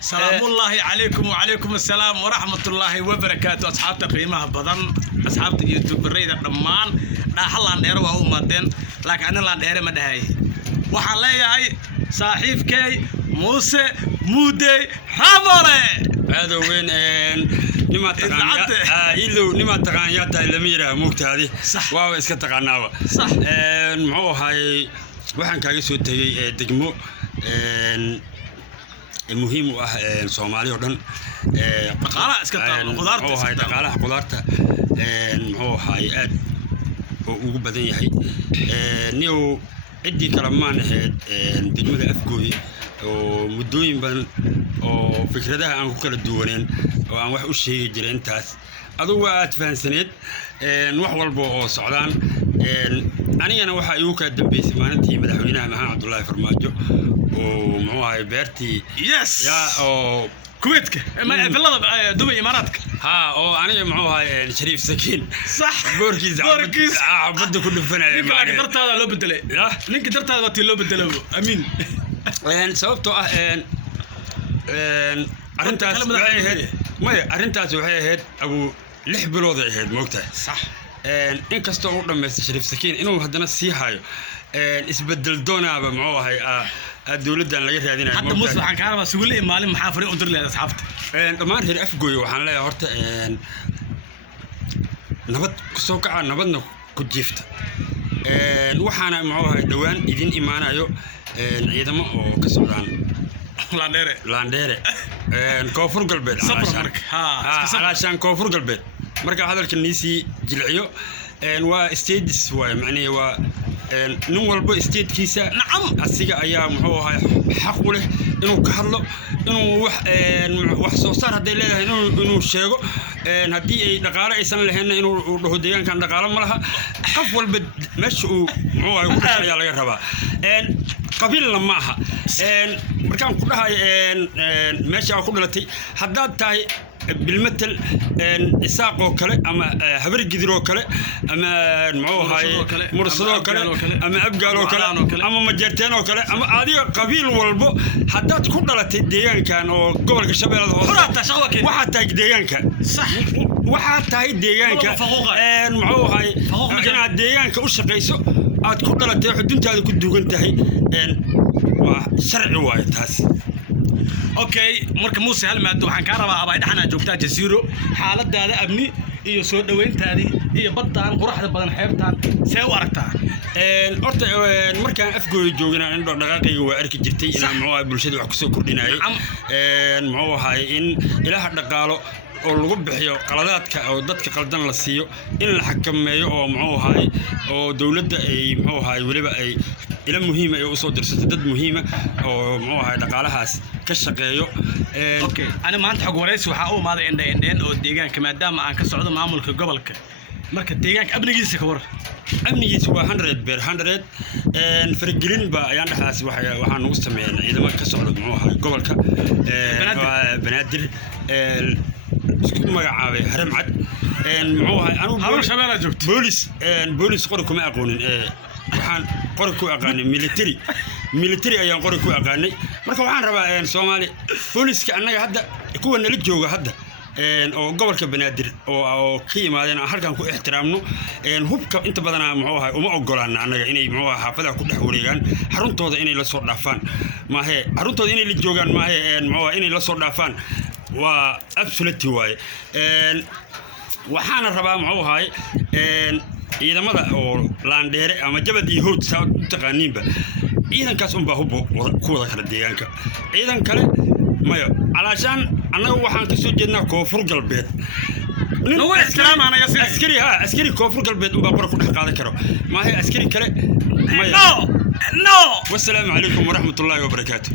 سلام الله عليكم وعليكم السلام ورحمة الله وبركاته. أصحاب قيمة بدن أصحاب يوتيوب ريدا دمان حلان دير وهو مدن لكن أنا لا دير ما دهاي وحلاي هاي صاحب كي موسى مودي حضرة هذا وين نما تقان إلو نما تقان يا تلميرة موقت هذه واو إسكت تقانوا صح معه هاي waxaan kaaga soo tagay degmo muhiim u ah Soomaaliya oo dhan dhaqaalaha iska taal qudaarta muxuu ahay aad ugu badan yahay niyo cidii kala maan ahayd degmada Afgooy oo muddooyin badan oo fikradaha aan ku kala duwaneen oo aan wax u sheegi jiray intaas adigu aad fahansaneed wax walba oo socdaan anigana waxa igu ka dambeysay maalintii madaxweynaha Maxamed Cabdullaahi Farmaajo oo muxuu ahay beertii yes ya oo kuweedka ma filada Dubai Imaaraadka ha oo aniga muxuu ahay Shariif Sakiin صح boorkiis bada ku dhufanay ninka dartaada loo bedelay ninka dartaada waa loo bedelay amiin sababtoo ah arrintaas waxay ahayd abu 6 bilood ay ahayd moogtahay صح in kasta oo dhameystay Shariif Sakiin inuu haddana sii hayo isbedel doonaaba muxuu ahay dawladdan laga raadinayo hadda muus waxaan ka rabaa suugle maalin maxaa fariin u dir leedahay asxaabta dhammaan reer Afgooy waxaan leeyahay horta nabad ku soo kaca nabadna ku jiifta waxaana muxuu ahay dhawaan idin imaanayo ciidamo oo ka socdaan laandheere koonfur galbeed alaashaan koonfur galbeed marka hadalka niisi jilciyo waa stages way macnaheedu waa nin walba statekiisa nacam asiga ayaa muxuu ahay xaq u leh inuu ka hadlo inuu wax soo saar haday leedahay inuu sheego hadii ay dhaqaale aysan lahayn inuu dhaho deegaankan dhaqaale ma laha qof walba meesha uu muxuu ahay ku dhashay laga rabaa qabiil lama aha markaan ku dhahay meesha ku dhalatay haddaad tahay بالمثل إساق وكله أما هبر جدير وكله أما معه هاي مرصد وكله أما أبقى وكله أما مجرتين وكله أما هذه قبيل والبو حتى تكون على تديان كان وقبل الشباب هذا وحتى تديان كان صح وحتى تديان كان معه هاي لكن الديان كوش قيسو تكون على تحدين هذا كنت تنتهي وشرع وايد هاس اوكي marka Muuse hal maado waxaan ka rabaa abay dhaxana joogtaa jasiiro xaaladaada amni iyo soo dhaweyntaadii iyo badaan quruxda badan xeebtaan see u aragtaa horta markaan Afgooy joognaa in dhaqaaqayga waa arki jirtay inaan muxuu bulshada wax ku soo kordhinayay muxuu ahay in ilaaha dhaqaalo oo lagu bixiyo qaladaadka oo dadka qaldan la siiyo in la xakameeyo oo muxuu ahay oo dawladda ay muxuu ahay waliba ay ila muhiim ay u soo dirsato dad muhiim oo muxuu ahay dhaqaalahaas ka shaqeeyo okay ana maanta xog wareysi waxa uu maaday indheen oo deegaanka maadaama aan ka socdo maamulka gobolka marka deegaanka amnigiisa ka war amnigiisa waa 100% fargelin ba ayaan dhaxaas waxaan ugu sameeyay ciidamada ka socdo muxuu ahay gobolka banaadir isku magacaabay haram cad muxuu ahay anu shabeela joogto boolis qori kuma aqoonin waxaan qori ku aqaanay military ayaan qori ku aqaanay marka waxaan rabaa Soomaali booliska annaga hadda kuwa nala jooga hadda oo gobolka banaadir oo ka yimaadeen halkan ku ixtiraamno hubka inta badan muxuu ahay uma ogolaana annaga inay muxuu ahay xaafadaha ku dhex wareegaan xaruntooda inay la soo dhaafaan maahe xaruntooda inay la joogaan maahe muxuu ahay inay la soo dhaafaan waa absolutely way waxaana rabaa muxuu ahay ciidamada oo laandheere ama jabad iyo hood taqaaniinba ciidankaas un baa ku wada kala deegaanka ciidan kale mayo alaashaan annagu waxaan ka soo jeednaa koonfur galbeed askari koonfur galbeed un baa qora ku dhex qaadan karo maahe askari kale mayo no wassalaamu calaykum waraxmatullaahi wabarakaatuh